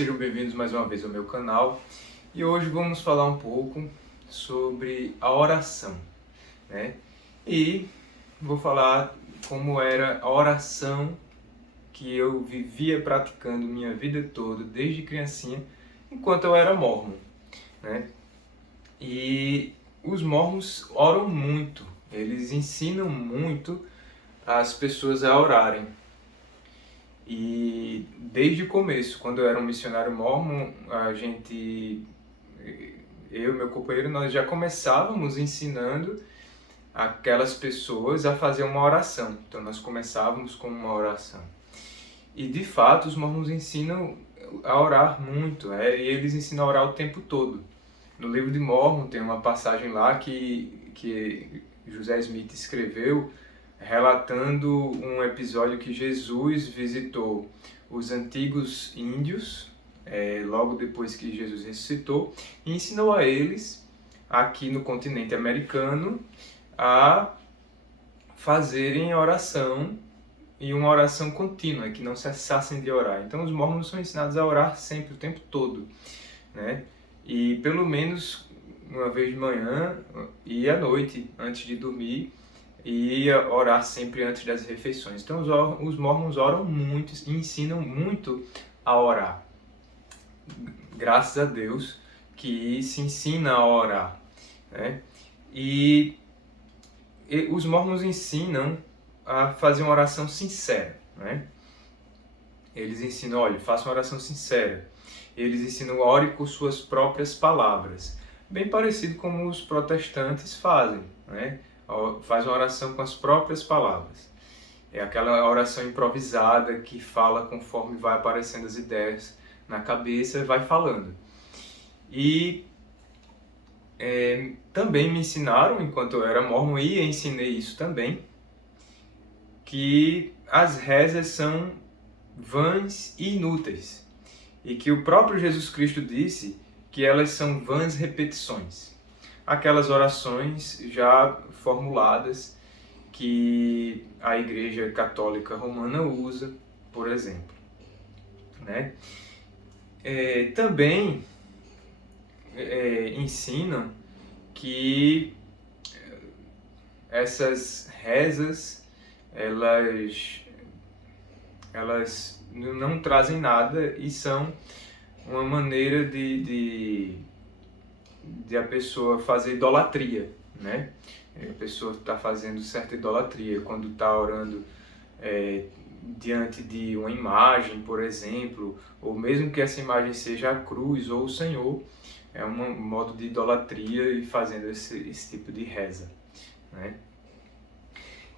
Sejam bem-vindos mais uma vez ao meu canal e hoje vamos falar um pouco sobre a oração, né? E vou falar como era a oração que eu vivia praticando minha vida toda, desde criancinha, enquanto eu era mormon, né? E os mormons oram muito, eles ensinam muito as pessoas a orarem. E desde o começo, quando eu era um missionário mormon, eu e meu companheiro, nós já começávamos ensinando aquelas pessoas a fazer uma oração. Então nós começávamos com uma oração. E de fato os mormons ensinam a orar muito, e eles ensinam a orar o tempo todo. No livro de Mormon tem uma passagem lá que José Smith escreveu, relatando um episódio que Jesus visitou os antigos índios, logo depois que Jesus ressuscitou, e ensinou a eles, aqui no continente americano, a fazerem oração, e uma oração contínua, que não cessassem de orar. Então os mormons são ensinados a orar sempre, o tempo todo, né? E pelo menos uma vez de manhã e à noite, antes de dormir, e orar sempre antes das refeições. Então os mormons oram muito e ensinam muito a orar. Graças a Deus que se ensina a orar, né? E os mormons ensinam a fazer uma oração sincera, né? Eles ensinam, olha, faça uma oração sincera. Eles ensinam, ore com suas próprias palavras. Bem parecido como os protestantes fazem, né? Faz uma oração com as próprias palavras. É aquela oração improvisada que fala conforme vai aparecendo as ideias na cabeça e vai falando. E também me ensinaram, enquanto eu era mormon, e ensinei isso também, que as rezas são vãs e inúteis. E que o próprio Jesus Cristo disse que elas são vãs repetições. Aquelas orações já formuladas que a Igreja Católica Romana usa, por exemplo, né? Também ensinam que essas rezas elas não trazem nada e são uma maneira de a pessoa fazer idolatria, né? A pessoa está fazendo certa idolatria quando está orando diante de uma imagem, por exemplo, ou mesmo que essa imagem seja a cruz ou o Senhor, é um modo de idolatria e fazendo esse tipo de reza, né?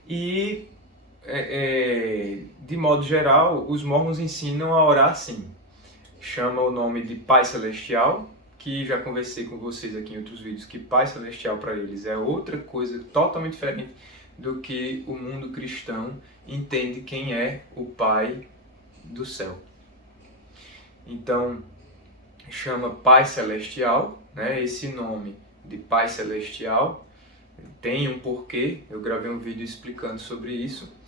E de modo geral, os mormons ensinam a orar assim. Chama o nome de Pai Celestial, que já conversei com vocês aqui em outros vídeos, que Pai Celestial para eles é outra coisa totalmente diferente do que o mundo cristão entende quem é o Pai do céu. Então, chama Pai Celestial, né? Esse nome de Pai Celestial tem um porquê, eu gravei um vídeo explicando sobre isso.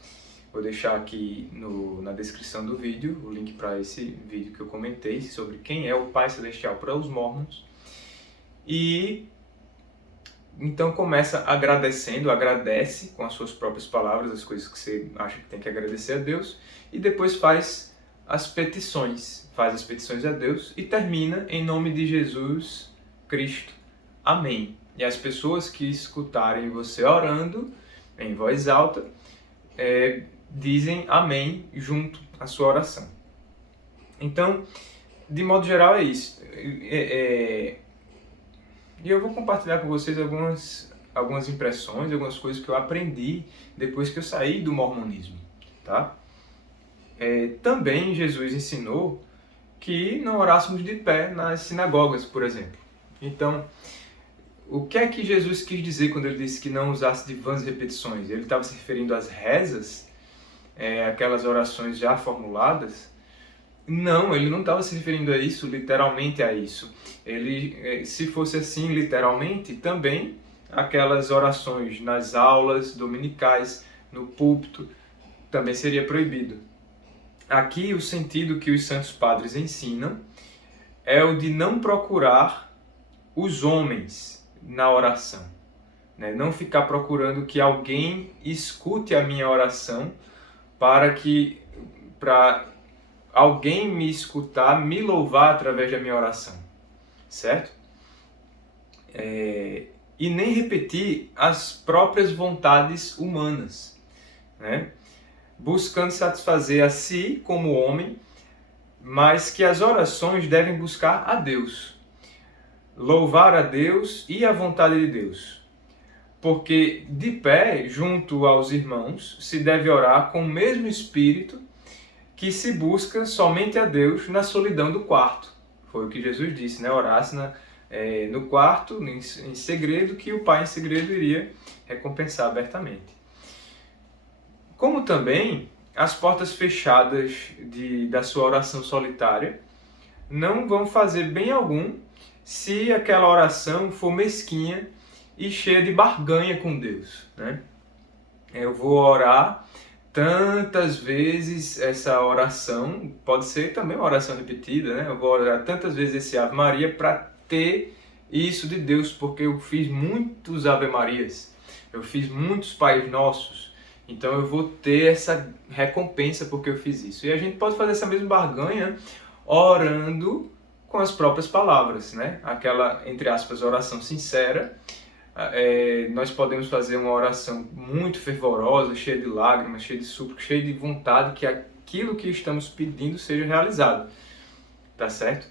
Vou deixar aqui na descrição do vídeo o link para esse vídeo que eu comentei sobre quem é o Pai Celestial para os mormons. E então começa agradece com as suas próprias palavras as coisas que você acha que tem que agradecer a Deus, e depois faz as petições a Deus e termina em nome de Jesus Cristo. Amém. E as pessoas que escutarem você orando em voz alta dizem amém junto à sua oração. Então, de modo geral é isso. E eu vou compartilhar com vocês algumas impressões, algumas coisas que eu aprendi depois que eu saí do mormonismo, tá? Também Jesus ensinou que não orássemos de pé nas sinagogas, por exemplo. Então, o que é que Jesus quis dizer quando ele disse que não usasse de vãs repetições? Ele estava se referindo às rezas, aquelas orações já formuladas? Não, ele não estava se referindo a isso, literalmente a isso. Ele, se fosse assim, literalmente, também aquelas orações nas aulas dominicais, no púlpito, também seria proibido. Aqui o sentido que os santos padres ensinam é o de não procurar os homens na oração, né? Não ficar procurando que alguém escute a minha oração para alguém me escutar, me louvar através da minha oração, certo? E nem repetir as próprias vontades humanas, né? Buscando satisfazer a si como homem, mas que as orações devem buscar a Deus, louvar a Deus e a vontade de Deus. Porque de pé, junto aos irmãos, se deve orar com o mesmo espírito que se busca somente a Deus na solidão do quarto. Foi o que Jesus disse, né? Orasse no quarto, em segredo, que o Pai em segredo iria recompensar abertamente. Como também as portas fechadas da sua oração solitária não vão fazer bem algum se aquela oração for mesquinha e cheia de barganha com Deus, né? Eu vou orar tantas vezes essa oração, pode ser também uma oração repetida, né? Eu vou orar tantas vezes esse Ave Maria para ter isso de Deus, porque eu fiz muitos Ave Marias, eu fiz muitos Pais Nossos, então eu vou ter essa recompensa porque eu fiz isso. E a gente pode fazer essa mesma barganha orando com as próprias palavras, né? Aquela, entre aspas, oração sincera. Nós podemos fazer uma oração muito fervorosa, cheia de lágrimas, cheia de súplica, cheia de vontade que aquilo que estamos pedindo seja realizado, tá certo?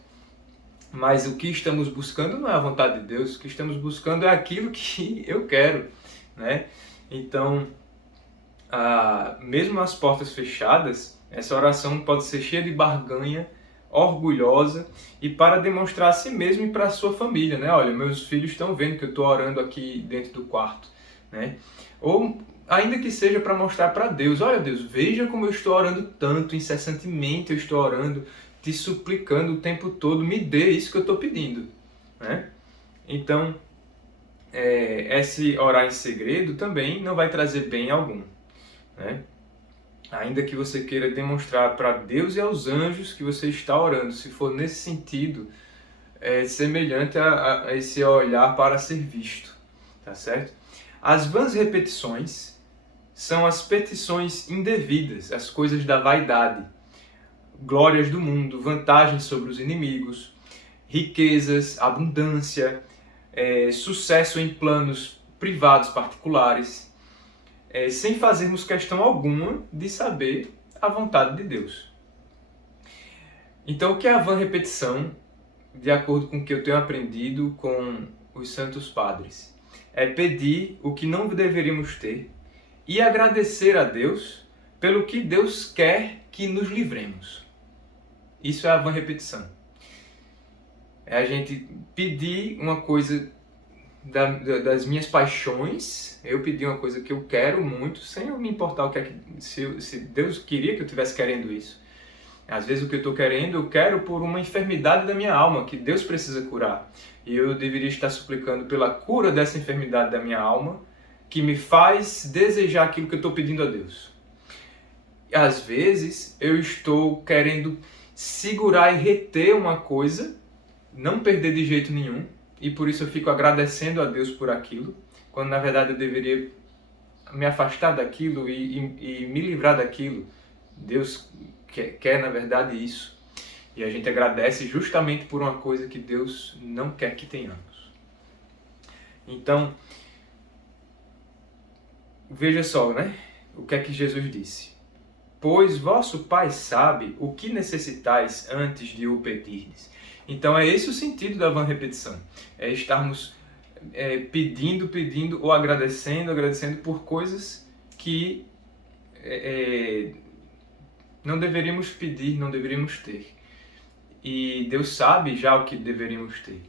Mas o que estamos buscando não é a vontade de Deus, o que estamos buscando é aquilo que eu quero, né? Então, mesmo as portas fechadas, essa oração pode ser cheia de barganha, orgulhosa e para demonstrar a si mesmo e para a sua família, né? Olha, meus filhos estão vendo que eu estou orando aqui dentro do quarto, né? Ou ainda que seja para mostrar para Deus, olha Deus, veja como eu estou orando tanto, incessantemente eu estou orando, te suplicando o tempo todo, me dê isso que eu estou pedindo, né? Então, esse orar em segredo também não vai trazer bem algum, né? Ainda que você queira demonstrar para Deus e aos anjos que você está orando, se for nesse sentido, é semelhante a esse olhar para ser visto, tá certo? As vãs repetições são as petições indevidas, as coisas da vaidade, glórias do mundo, vantagens sobre os inimigos, riquezas, abundância, sucesso em planos privados particulares, sem fazermos questão alguma de saber a vontade de Deus. Então, o que é a vã repetição, de acordo com o que eu tenho aprendido com os santos padres? É pedir o que não deveríamos ter e agradecer a Deus pelo que Deus quer que nos livremos. Isso é a vã repetição. É a gente pedir uma coisa das minhas paixões, eu pedi uma coisa que eu quero muito, sem eu me importar o que é se Deus queria que eu estivesse querendo isso. Às vezes o que eu estou querendo, eu quero por uma enfermidade da minha alma, que Deus precisa curar. E eu deveria estar suplicando pela cura dessa enfermidade da minha alma, que me faz desejar aquilo que eu estou pedindo a Deus. E às vezes eu estou querendo segurar e reter uma coisa, não perder de jeito nenhum, e por isso eu fico agradecendo a Deus por aquilo, quando na verdade eu deveria me afastar daquilo e me livrar daquilo. Deus quer na verdade isso. E a gente agradece justamente por uma coisa que Deus não quer que tenhamos. Então, veja só, né? O que é que Jesus disse? Pois vosso Pai sabe o que necessitais antes de o pedirdes. Então é esse o sentido da vã repetição. É estarmos pedindo ou agradecendo por coisas que não deveríamos pedir, não deveríamos ter. E Deus sabe já o que deveríamos ter.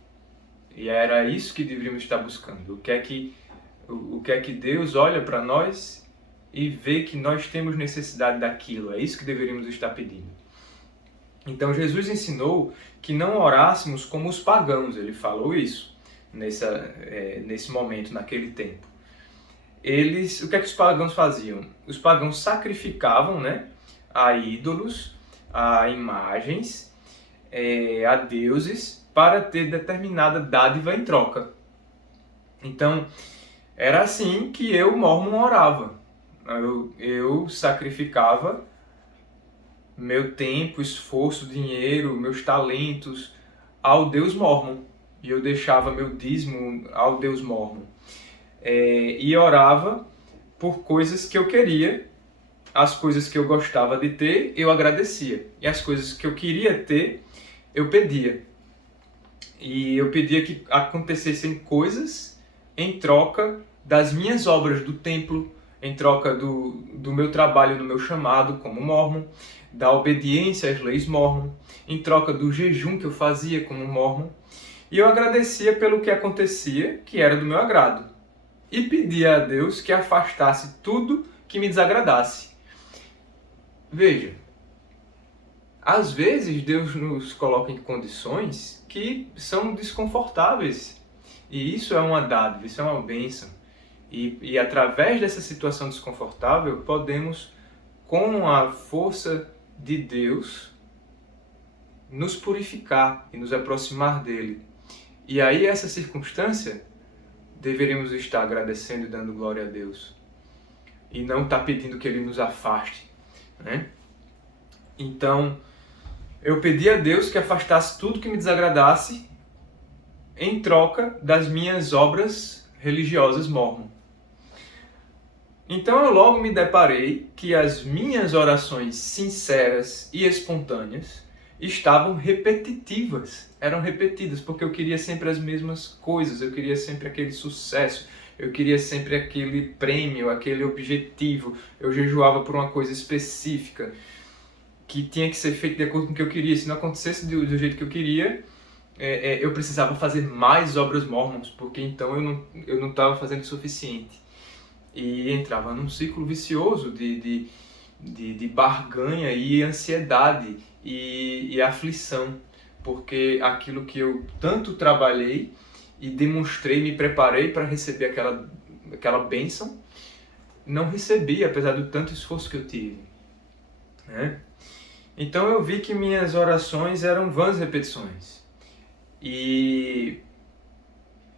E era isso que deveríamos estar buscando. O que é que Deus olha para nós e vê que nós temos necessidade daquilo. É isso que deveríamos estar pedindo. Então Jesus ensinou que não orássemos como os pagãos. Ele falou isso nesse momento, naquele tempo. O que é que os pagãos faziam? Os pagãos sacrificavam, né, a ídolos, a imagens, a deuses, para ter determinada dádiva em troca. Então, era assim que eu, mormon, orava. Eu sacrificava meu tempo, esforço, dinheiro, meus talentos ao Deus Mormon. E eu deixava meu dízimo ao Deus Mormon. E orava por coisas que eu queria. As coisas que eu gostava de ter, eu agradecia. E as coisas que eu queria ter, eu pedia. E eu pedia que acontecessem coisas em troca das minhas obras do templo, em troca do meu trabalho, do meu chamado como mormon, da obediência às leis mormon, em troca do jejum que eu fazia como mormon. E eu agradecia pelo que acontecia, que era do meu agrado. E pedia a Deus que afastasse tudo que me desagradasse. Veja, às vezes Deus nos coloca em condições que são desconfortáveis. E isso é uma dádiva, isso é uma bênção. E através dessa situação desconfortável, podemos, com a força de Deus, nos purificar e nos aproximar dele. E aí, essa circunstância, deveríamos estar agradecendo e dando glória a Deus. E não estar pedindo que ele nos afaste, né? Então, eu pedi a Deus que afastasse tudo que me desagradasse em troca das minhas obras religiosas mormon. Então eu logo me deparei que as minhas orações sinceras e espontâneas estavam repetitivas, eram repetidas, porque eu queria sempre as mesmas coisas, eu queria sempre aquele sucesso, eu queria sempre aquele prêmio, aquele objetivo, eu jejuava por uma coisa específica, que tinha que ser feito de acordo com o que eu queria. Se não acontecesse do jeito que eu queria, eu precisava fazer mais obras mormons, porque então eu não estava fazendo o suficiente. E entrava num ciclo vicioso de barganha e ansiedade e aflição, porque aquilo que eu tanto trabalhei e demonstrei, me preparei para receber aquela bênção, não recebi, apesar do tanto esforço que eu tive, né? Então eu vi que minhas orações eram vãs repetições. E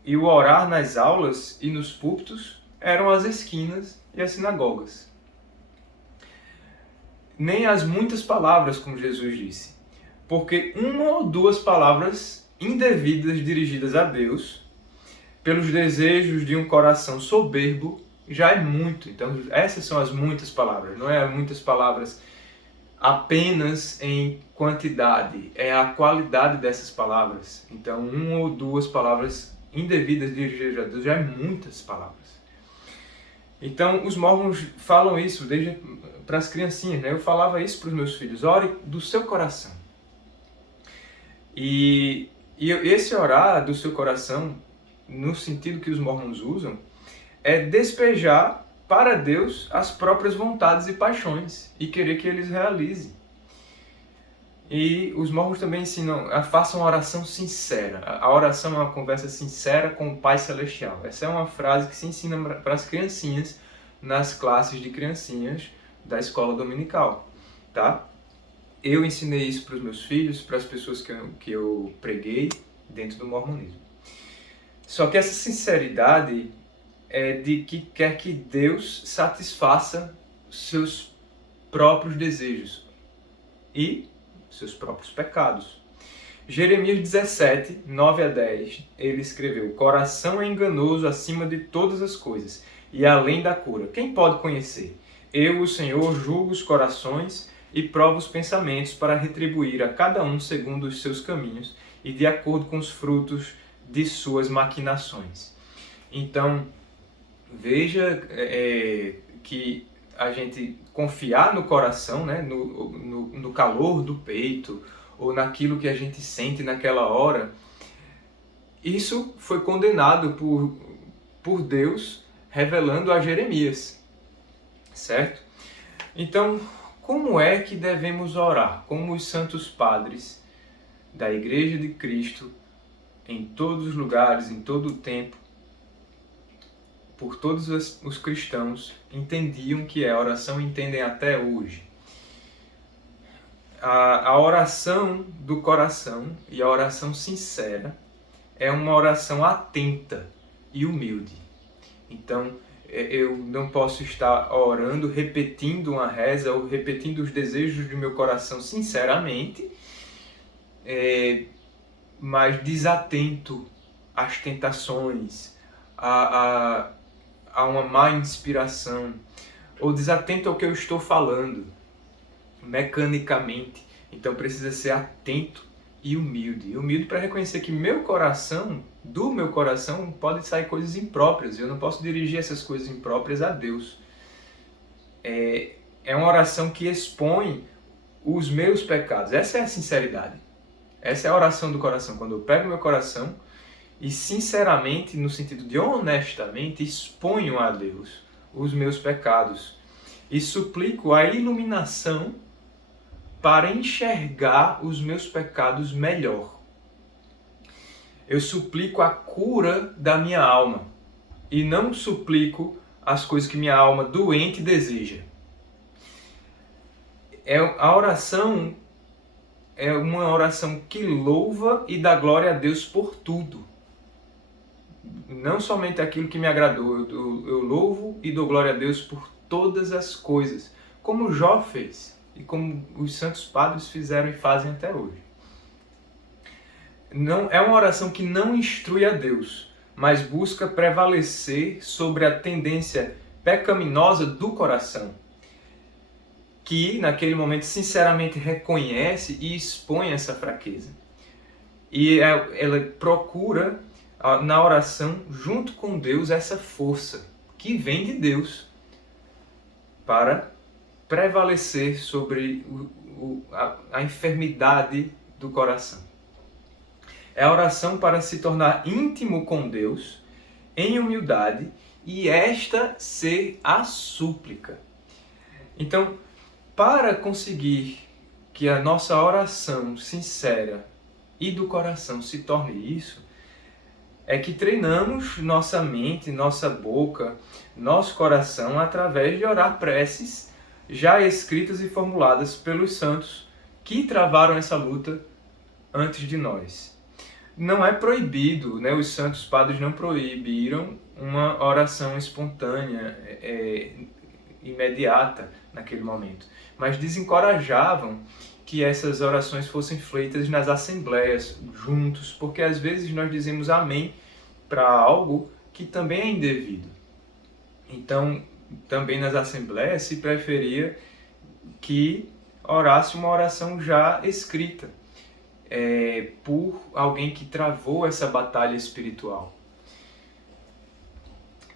o orar nas aulas e nos púlpitos eram as esquinas e as sinagogas. Nem as muitas palavras, como Jesus disse. Porque uma ou duas palavras indevidas dirigidas a Deus, pelos desejos de um coração soberbo, já é muito. Então essas são as muitas palavras, não é muitas palavras apenas em quantidade, é a qualidade dessas palavras. Então, uma ou duas palavras indevidas dirigidas a Deus já é muitas palavras. Então, os mormons falam isso desde para as criancinhas, né? Eu falava isso para os meus filhos: ore do seu coração. E esse orar do seu coração, no sentido que os mormons usam, é despejar para Deus as próprias vontades e paixões e querer que eles realizem. E os mormons também ensinam, façam uma oração sincera. A oração é uma conversa sincera com o Pai Celestial. Essa é uma frase que se ensina para as criancinhas nas classes de criancinhas da escola dominical, tá? Eu ensinei isso para os meus filhos, para as pessoas que eu preguei dentro do mormonismo. Só que essa sinceridade é de que quer que Deus satisfaça seus próprios desejos e seus próprios pecados. Jeremias 17, 9 a 10, ele escreveu: coração é enganoso acima de todas as coisas, e além da cura, quem pode conhecer? Eu, o Senhor, julgo os corações e provo os pensamentos para retribuir a cada um segundo os seus caminhos e de acordo com os frutos de suas maquinações. Então, veja que a gente confiar no coração, né, no calor do peito, ou naquilo que a gente sente naquela hora, isso foi condenado por Deus, revelando a Jeremias, certo? Então, como é que devemos orar? Como os santos padres da Igreja de Cristo, em todos os lugares, em todo o tempo, por todos os cristãos, entendiam que é oração, entendem até hoje. A oração do coração e a oração sincera é uma oração atenta e humilde. Então, eu não posso estar orando, repetindo uma reza ou repetindo os desejos do meu coração sinceramente, mas desatento às tentações, a uma má inspiração, ou desatento ao que eu estou falando, mecanicamente. Então precisa ser atento e humilde. Humilde para reconhecer que do meu coração, pode sair coisas impróprias. Eu não posso dirigir essas coisas impróprias a Deus. É uma oração que expõe os meus pecados. Essa é a sinceridade. Essa é a oração do coração. Quando eu pego meu coração e sinceramente, no sentido de honestamente, exponho a Deus os meus pecados e suplico a iluminação para enxergar os meus pecados melhor. Eu suplico a cura da minha alma e não suplico as coisas que minha alma doente deseja. A oração é uma oração que louva e dá glória a Deus por tudo. Não somente aquilo que me agradou, eu louvo e dou glória a Deus por todas as coisas, como Jó fez e como os santos padres fizeram e fazem até hoje. Não, é uma oração que não instrui a Deus, mas busca prevalecer sobre a tendência pecaminosa do coração, que naquele momento sinceramente reconhece e expõe essa fraqueza. E ela procura na oração, junto com Deus, essa força que vem de Deus para prevalecer sobre a enfermidade do coração. É a oração para se tornar íntimo com Deus, em humildade, e esta ser a súplica. Então, para conseguir que a nossa oração sincera e do coração se torne isso, é que treinamos nossa mente, nossa boca, nosso coração através de orar preces já escritas e formuladas pelos santos que travaram essa luta antes de nós. Não é proibido, né? Os santos padres não proibiram uma oração espontânea, imediata naquele momento, mas desencorajavam que essas orações fossem feitas nas assembleias, juntos, porque às vezes nós dizemos amém para algo que também é indevido. Então, também nas assembleias se preferia que orasse uma oração já escrita, por alguém que travou essa batalha espiritual.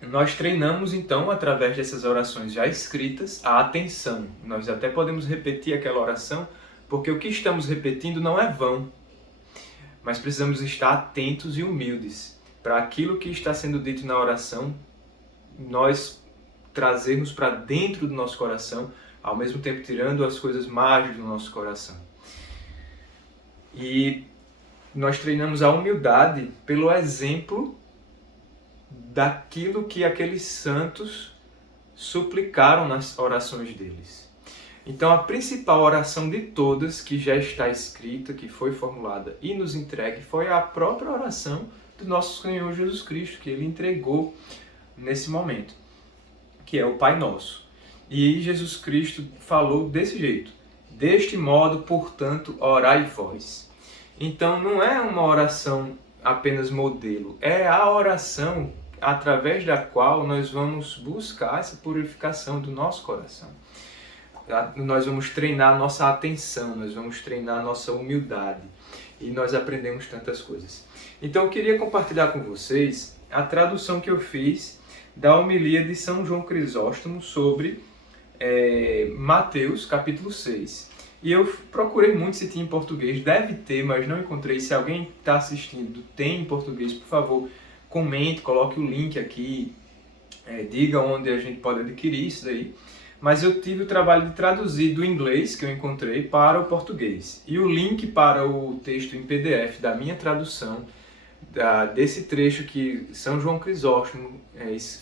Nós treinamos então, através dessas orações já escritas, a atenção. Nós até podemos repetir aquela oração, porque o que estamos repetindo não é vão, mas precisamos estar atentos e humildes para aquilo que está sendo dito na oração, nós trazermos para dentro do nosso coração, ao mesmo tempo tirando as coisas más do nosso coração. E nós treinamos a humildade pelo exemplo daquilo que aqueles santos suplicaram nas orações deles. Então, a principal oração de todas, que já está escrita, que foi formulada e nos entregue, foi a própria oração do nosso Senhor Jesus Cristo, que Ele entregou nesse momento, que é o Pai Nosso. E Jesus Cristo falou desse jeito: deste modo, portanto, orai vós. Então, não é uma oração apenas modelo, é a oração através da qual nós vamos buscar essa purificação do nosso coração. Nós vamos treinar a nossa atenção, nós vamos treinar a nossa humildade, e nós aprendemos tantas coisas. Então eu queria compartilhar com vocês a tradução que eu fiz da homilia de São João Crisóstomo sobre Mateus capítulo 6. E eu procurei muito se tinha em português, deve ter, mas não encontrei. Se alguém está assistindo tem em português, por favor, comente, coloque o link aqui, diga onde a gente pode adquirir isso daí. Mas eu tive o trabalho de traduzir do inglês, que eu encontrei, para o português. E o link para o texto em PDF da minha tradução, desse trecho que São João Crisóstomo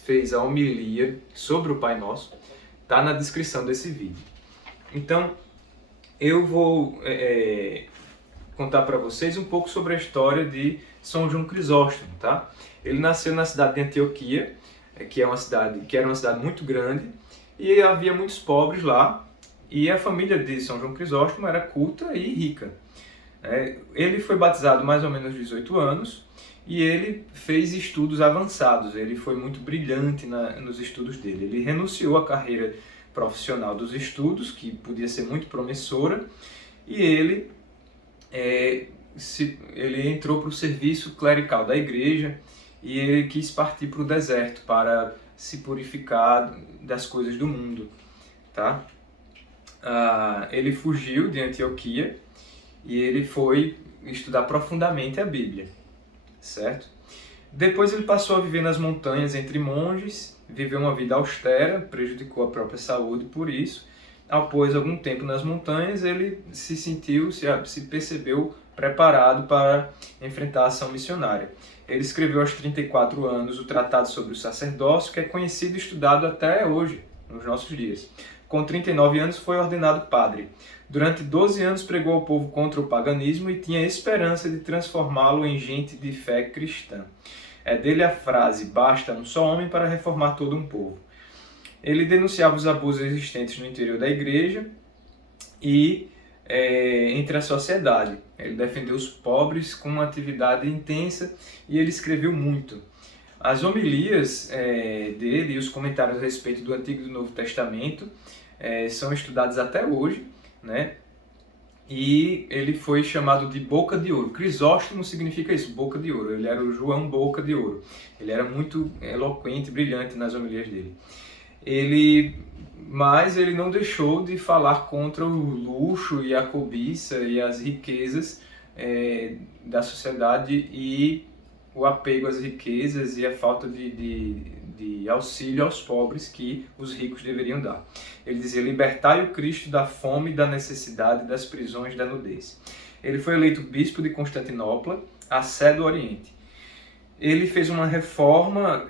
fez a homilia sobre o Pai Nosso, está na descrição desse vídeo. Então, eu vou contar para vocês um pouco sobre a história de São João Crisóstomo, tá? Ele nasceu na cidade de Antioquia, que era uma cidade muito grande, e havia muitos pobres lá, e a família de São João Crisóstomo era culta e rica. Ele foi batizado mais ou menos aos 18 anos, e ele fez estudos avançados, ele foi muito brilhante nos estudos dele. Ele renunciou à carreira profissional dos estudos, que podia ser muito promissora, e ele entrou para o serviço clerical da igreja, e ele quis partir para o deserto para se purificar das coisas do mundo, tá? Ele fugiu de Antioquia e ele foi estudar profundamente a Bíblia, certo? Depois ele passou a viver nas montanhas entre monges, viveu uma vida austera, prejudicou a própria saúde por isso. Após algum tempo nas montanhas, ele se percebeu preparado para enfrentar a ação missionária. Ele escreveu aos 34 anos o Tratado sobre o Sacerdócio, que é conhecido e estudado até hoje, nos nossos dias. Com 39 anos foi ordenado padre. Durante 12 anos pregou ao povo contra o paganismo e tinha esperança de transformá-lo em gente de fé cristã. É dele a frase: basta um só homem para reformar todo um povo. Ele denunciava os abusos existentes no interior da igreja e entre a sociedade. Ele defendeu os pobres com uma atividade intensa e ele escreveu muito. As homilias dele e os comentários a respeito do Antigo e do Novo Testamento são estudados até hoje, né? E ele foi chamado de Boca de Ouro. Crisóstomo significa isso, Boca de Ouro. Ele era o João Boca de Ouro. Ele era muito eloquente e brilhante nas homilias dele. Mas ele não deixou de falar contra o luxo e a cobiça e as riquezas da sociedade e o apego às riquezas e a falta de auxílio aos pobres que os ricos deveriam dar. Ele dizia: libertai o Cristo da fome, da necessidade, das prisões, da nudez. Ele foi eleito bispo de Constantinopla, a sé do Oriente. Ele fez uma reforma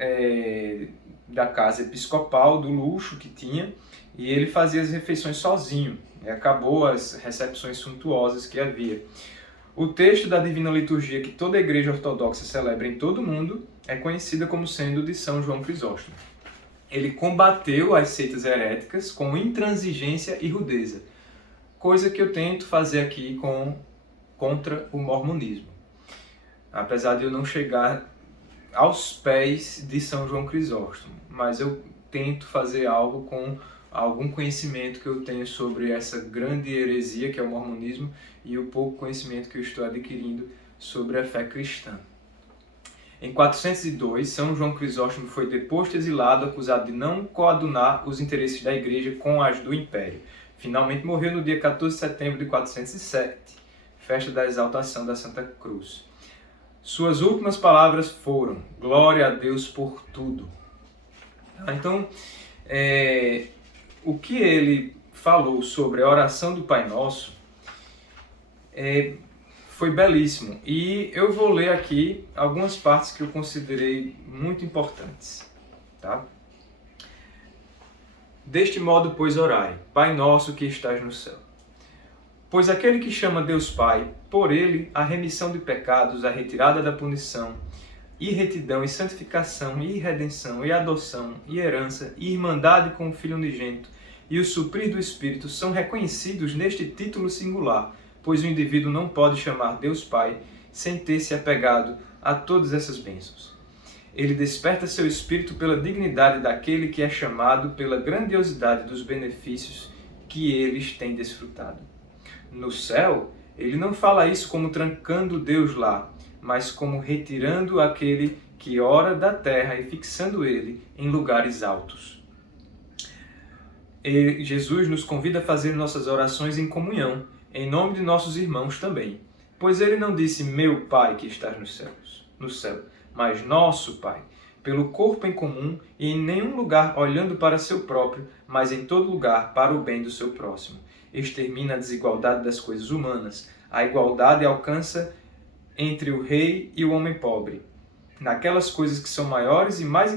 da casa episcopal, do luxo que tinha, e ele fazia as refeições sozinho. Acabou as recepções suntuosas que havia. O texto da Divina Liturgia que toda a Igreja Ortodoxa celebra em todo o mundo é conhecida como sendo de São João Crisóstomo. Ele combateu as seitas heréticas com intransigência e rudeza, coisa que eu tento fazer aqui contra o mormonismo. Apesar de eu não chegar aos pés de São João Crisóstomo, mas eu tento fazer algo com algum conhecimento que eu tenho sobre essa grande heresia que é o mormonismo e o pouco conhecimento que eu estou adquirindo sobre a fé cristã. Em 402, São João Crisóstomo foi deposto e exilado, acusado de não coadunar os interesses da igreja com as do império. Finalmente morreu no dia 14 de setembro de 407, festa da exaltação da Santa Cruz. Suas últimas palavras foram: glória a Deus por tudo. Então, o que ele falou sobre a oração do Pai Nosso foi belíssimo. E eu vou ler aqui algumas partes que eu considerei muito importantes. Tá? Deste modo, pois, orai: Pai Nosso que estás no céu. Pois aquele que chama Deus Pai, por ele a remissão de pecados, a retirada da punição, e retidão, e santificação, e redenção, e adoção, e herança, e irmandade com o Filho unigênito, e o suprir do Espírito são reconhecidos neste título singular, pois o indivíduo não pode chamar Deus Pai sem ter se apegado a todas essas bênçãos. Ele desperta seu espírito pela dignidade daquele que é chamado, pela grandiosidade dos benefícios que eles têm desfrutado. No céu, ele não fala isso como trancando Deus lá, mas como retirando aquele que ora da terra e fixando ele em lugares altos. E Jesus nos convida a fazer nossas orações em comunhão, em nome de nossos irmãos também, pois ele não disse meu Pai que estás no céu, mas nosso Pai, pelo corpo em comum e em nenhum lugar olhando para seu próprio, mas em todo lugar para o bem do seu próximo. Extermina a desigualdade das coisas humanas, a igualdade alcança entre o rei e o homem pobre. Naquelas coisas que são maiores e mais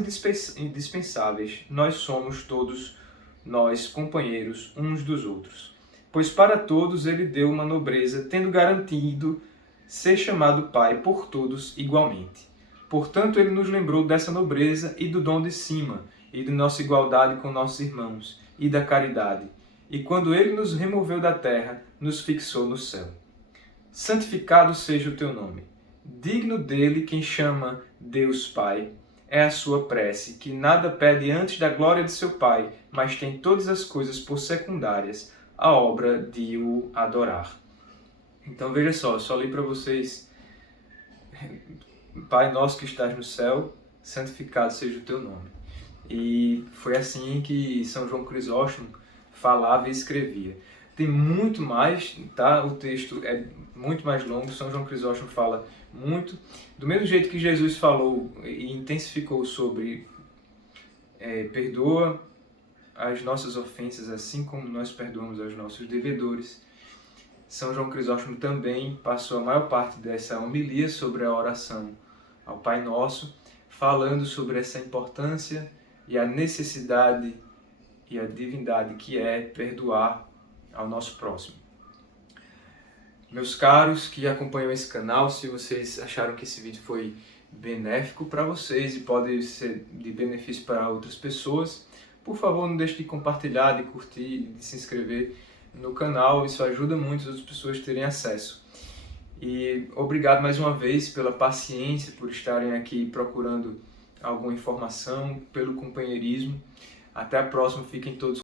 indispensáveis, nós somos todos nós companheiros uns dos outros. pois para todos ele deu uma nobreza, tendo garantido ser chamado Pai por todos igualmente. Portanto, ele nos lembrou dessa nobreza e do dom de cima, e de nossa igualdade com nossos irmãos, e da caridade. E quando ele nos removeu da terra, nos fixou no céu. Santificado seja o teu nome. Digno dele quem chama Deus Pai. É a sua prece, que nada pede antes da glória de seu Pai, mas tem todas as coisas por secundárias, a obra de o adorar. Então veja só, eu só li para vocês: Pai nosso que estás no céu, santificado seja o teu nome. E foi assim que São João Crisóstomo falava e escrevia. Tem muito mais, tá? O texto é muito mais longo, São João Crisóstomo fala muito. Do mesmo jeito que Jesus falou e intensificou sobre perdoa as nossas ofensas, assim como nós perdoamos aos nossos devedores, São João Crisóstomo também passou a maior parte dessa homilia sobre a oração ao Pai Nosso, falando sobre essa importância e a necessidade e a divindade que é perdoar ao nosso próximo. Meus caros que acompanham esse canal, se vocês acharam que esse vídeo foi benéfico para vocês e pode ser de benefício para outras pessoas, por favor, não deixe de compartilhar, de curtir, de se inscrever no canal. Isso ajuda muito as outras pessoas a terem acesso. E obrigado mais uma vez pela paciência, por estarem aqui procurando alguma informação, pelo companheirismo. Até a próxima, fiquem todos